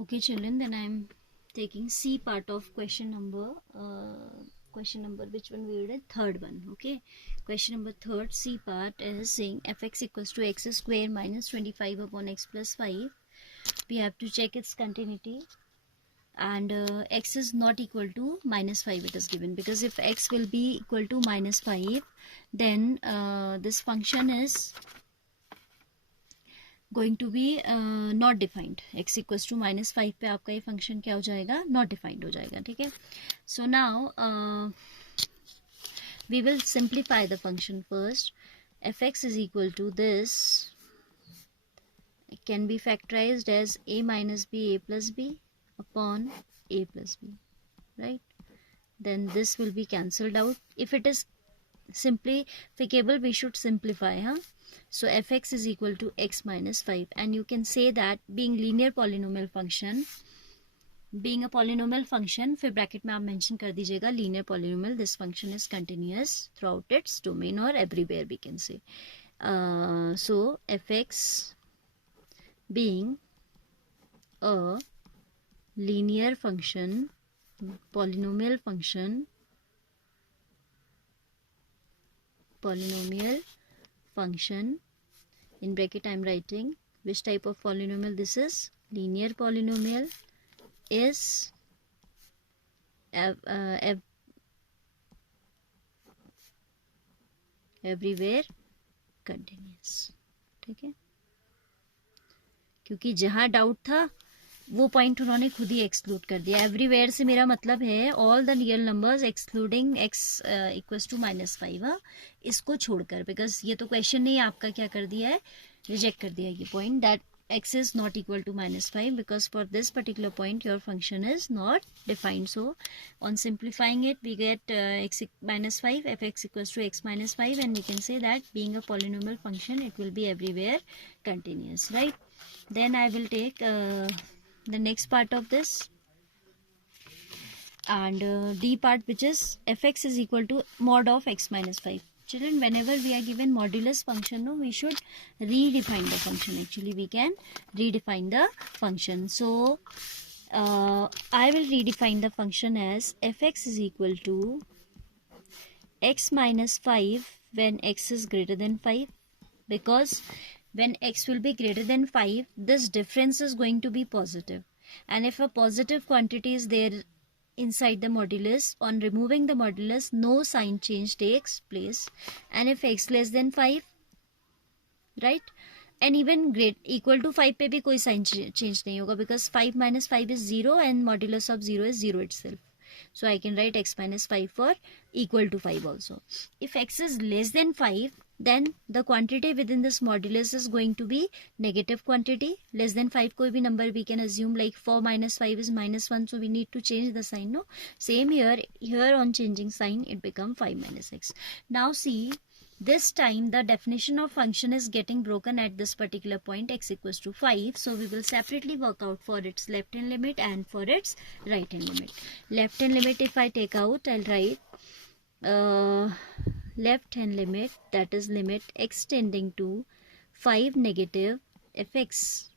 Okay, children, then I am taking C part of question number which one we read? Third one. Okay, question number third, C part is saying fx equals to x square minus 25 upon x plus 5. We have to check its continuity, and x is not equal to minus 5 it is given, because if x will be equal to minus 5, then this function is going to be not defined. x equals to minus 5 पे आपका ये function क्या हो जाएगा? not defined हो जाएगा. ठीक है. So now we will simplify the function first. fx is equal to this. It can be factorized as a minus b a plus b upon a plus b, right? Then this will be cancelled out. If it is simplificable, we should simplify, huh? So fx is equal to x minus 5, and you can say that being linear polynomial function, being a polynomial function, फिर bracket में आप mention कर दीजिएगा linear polynomial, this function is continuous throughout its domain or everywhere we can say. So fx being a linear function, polynomial function, in bracket I am writing which type of polynomial this is. Linear polynomial is everywhere continuous. ठीक है, क्योंकि जहाँ doubt था वो point उन्होंने खुद ही exclude कर दिया. एवरीवेयर से मेरा मतलब है all the real numbers excluding x equals to minus 5, इसको छोड़कर, बिकॉज ये तो क्वेश्चन नहीं आपका क्या कर दिया है, रिजेक्ट कर दिया ये point that x is not equal to minus 5, because for this particular point your function is not defined. So on simplifying it we get x minus 5, fx equals to x minus 5, and we can say that being a polynomial function it will be everywhere continuous, right? Then I will take the next part of this, and D part, which is fx is equal to mod of x minus 5. Children, whenever we are given modulus function, no, we should redefine the function. Actually, we can redefine the function. So, I will redefine the function as fx is equal to x minus 5 when x is greater than 5, because when x will be greater than 5, this difference is going to be positive, and if a positive quantity is there inside the modulus, on removing the modulus no sign change takes place, and if x less than 5, right, and even equal to 5 पे भी कोई sign change नहीं होगा, because 5 minus 5 is 0 and modulus of 0 is 0 itself. So I can write x minus 5 for equal to 5 also. If x is less than 5, then the quantity within this modulus is going to be negative quantity. Less than 5 कोई भी number we can assume, like 4 minus 5 is minus 1, so we need to change the sign, no? Same here on changing sign it become 5 minus x. Now see, this time the definition of function is getting broken at this particular point, x equals to 5. So we will separately work out for its left hand limit and for its right hand limit. Left hand limit if I take out, I'll write left hand limit, that is limit x tending to 5 negative fx,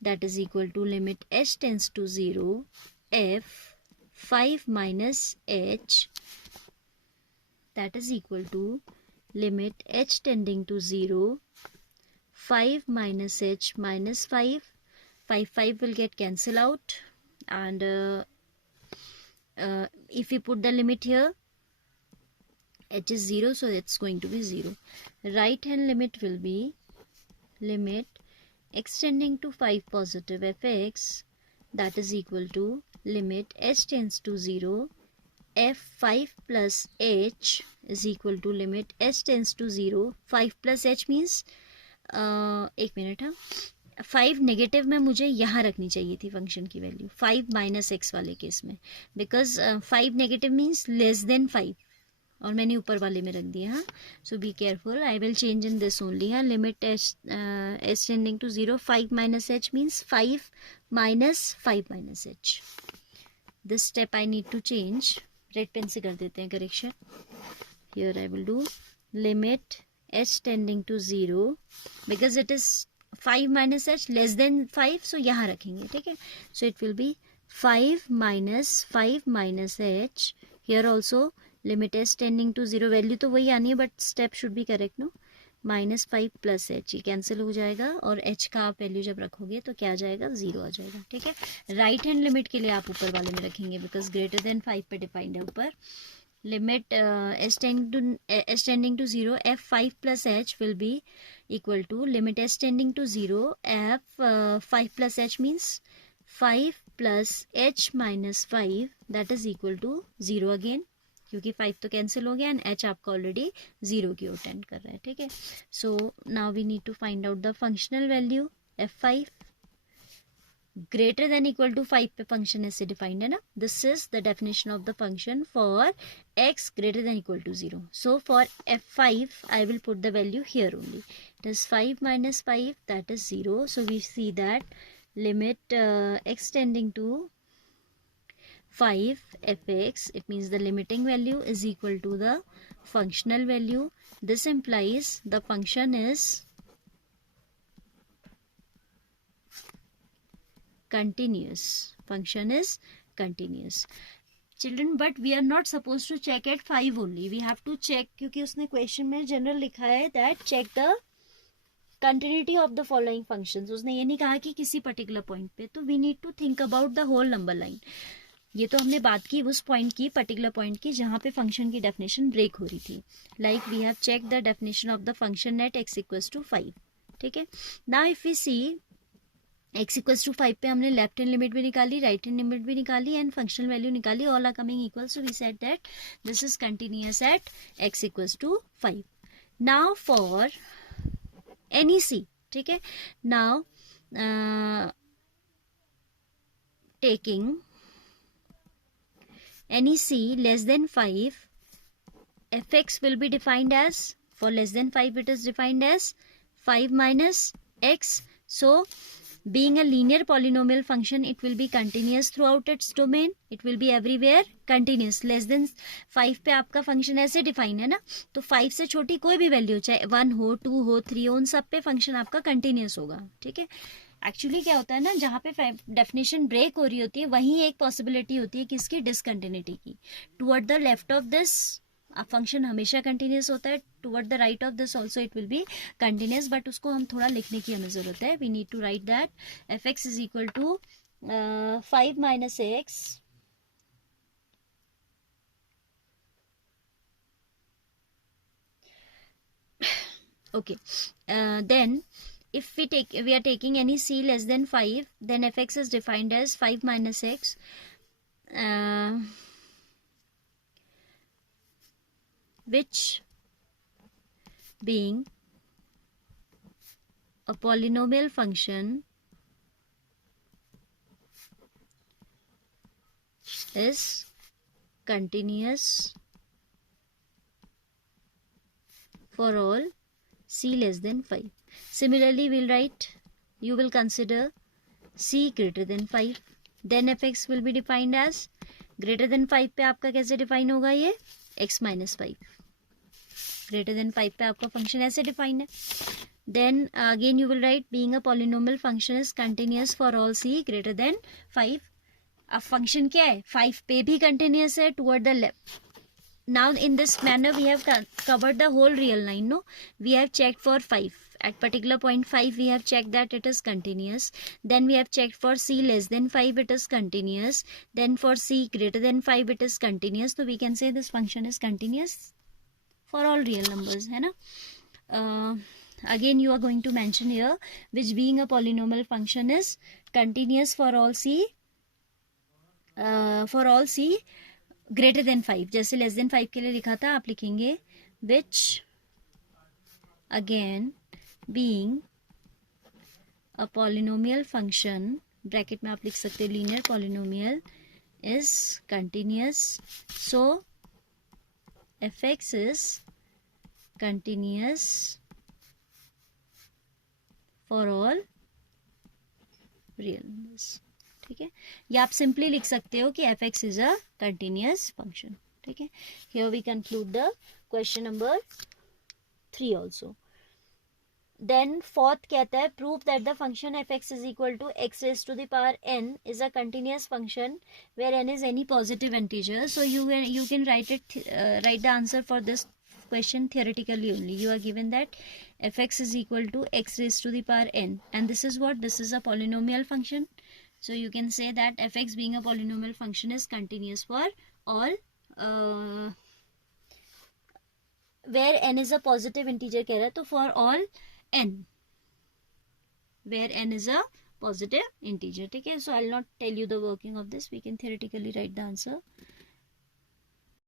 that is equal to limit h tends to 0 f 5 minus h, that is equal to limit h tending to 0 5 minus h minus 5 will get cancelled out, and if we put the limit here, h is 0, so it's going to be 0. Right hand limit will be limit x tending to 5 positive fx, that is equal to limit h tends to 0 f5 plus h is equal to limit h tends to 0. 5 plus h means एक minute, हाँ, 5 negative में मुझे यहाँ रखनी चाहिए थी function की value 5 minus X वाले केस में, because 5 negative means less than 5, और मैंने ऊपर वाले में रख दिया. हाँ, so be careful, I will change in this only. हाँ, limit H tending to 0, 5 minus H means 5 minus 5 minus H. This step I need to change. Red pen से कर देते हैं correction. Here I will do limit h tending to 0, because it is 5 minus h less than 5, so यहाँ रखेंगे, ठीक है. So it will be 5 minus h. Here also limit H tending to 0, value तो वही आनी है but step should be correct no. -5 plus h, ये cancel हो जाएगा और एच का आप वैल्यू जब रखोगे तो क्या आ जाएगा, 0 आ जाएगा, ठीक है. राइट हैंड लिमिट के लिए आप ऊपर वाले में रखेंगे बिकॉज ग्रेटर देन 5 पे डिफाइंड है ऊपर. Limit H tending to 0, f5 plus h will be equal to limit s tending to 0 f 5 plus h means 5 plus h minus 5 that is equal to 0 again, क्योंकि 5 तो cancel हो गया and h आपका already 0 की ओर tend कर रहा है, ठीक है. So now we need to find out the functional value. f5 greater than equal to 5 पे फंक्शन ऐसे डिफाइंड है ना. This is the definition of the function for x greater than equal to 0. So for f5 I will put the value here only. It is 5 minus 5, that is 0. So we see that limit x tending to 5 fx, it means the limiting value is equal to the functional value. This implies the function is continuous. Function is continuous. Children, but we are not supposed to check at 5 only. We have to check, क्योंकि उसने question में general लिखा है that check the continuity of the following functions. उसने ये नहीं कहा कि किसी पर्टिकुलर पॉइंट पे, तो we need to think about the whole number line. ये तो हमने बात की उस पॉइंट की, पर्टिकुलर पॉइंट की जहाँ पे फंक्शन की डेफिनेशन ब्रेक हो रही थी. Like we have check the definition of the function at x equals to 5, ठीक है. Now if we see x equals to 5 पे हमने लेफ्ट हैंड लिमिट भी निकाली, राइट हैंड लिमिट भी निकाली एंड फंक्शनल वैल्यू निकाली, all are coming equal. So we said that this is continuous at x equals to 5. Now for any c, ठीक है. Now taking any c less than 5, fx will be defined as, for less than 5 it is defined as 5 minus x. So being a linear polynomial function, it will be continuous throughout its domain. It will be everywhere continuous. Less than 5 पे आपका function ऐसे define है ना, तो 5 से छोटी कोई भी वैल्यू, चाहे 1 हो, 2 हो, 3 हो, उन सब पे फंक्शन आपका कंटिन्यूस होगा, ठीक है. एक्चुअली क्या होता है ना, जहाँ पे डेफिनेशन ब्रेक हो रही होती है वहीं एक पॉसिबिलिटी होती है किसकी, डिसकंटिन्यूटी की. Toward the left of this function हमेशा कंटिन्यूस होता है, toward the right of this also it will be continuous, but उसको हम थोड़ा लिखने की हमें जरूरत है. We need to write that f x is equal to 5 minus x okay. Then if we are taking any c less than 5, then fx is defined as 5 minus x, which being a polynomial function is continuous for all c less than 5. Similarly, we'll write, you will consider c greater than 5, then fx will be defined as greater than 5 पे आपका कैसे define होगा, ये x minus 5. greater than 5 पे आपका function ऐसे define है. then again you will write being a polynomial function is continuous for all c greater than 5. अब फंक्शन क्या है, 5 पे भी कंटिन्यूस है toward the left. Now in this manner we have covered the whole real line, no. We have checked for 5 at particular point 5, we have checked that it is continuous. Then we have checked for c less than 5, it is continuous. Then for c greater than 5 it is continuous. So we can say this function is continuous for all real numbers, है ना. Again you are going to mention here which being a polynomial function is continuous for all c greater than 5. जैसे less than 5 के लिए लिखा था, आप लिखेंगे which again being a polynomial function, bracket में आप लिख सकते हैं linear polynomial is continuous. So fx is continuous for all real numbers, ठीक है. या आप सिंपली लिख सकते हो कि F x is a continuous function, ठीक है. Here we conclude the question number 3 also. Then fourth कहता है prove that the function F x is equal to X raise to the power n is a continuous function where n is any positive integer. So you can write the answer for this question theoretically only. You are given that fx is equal to x raised to the power n, and this is what? This is a polynomial function. So you can say that fx being a polynomial function is continuous for all where n is a positive integer कह रहा है, तो for all n where n is a positive integer. ठीक है. So I'll not tell you the working of this, we can theoretically write the answer.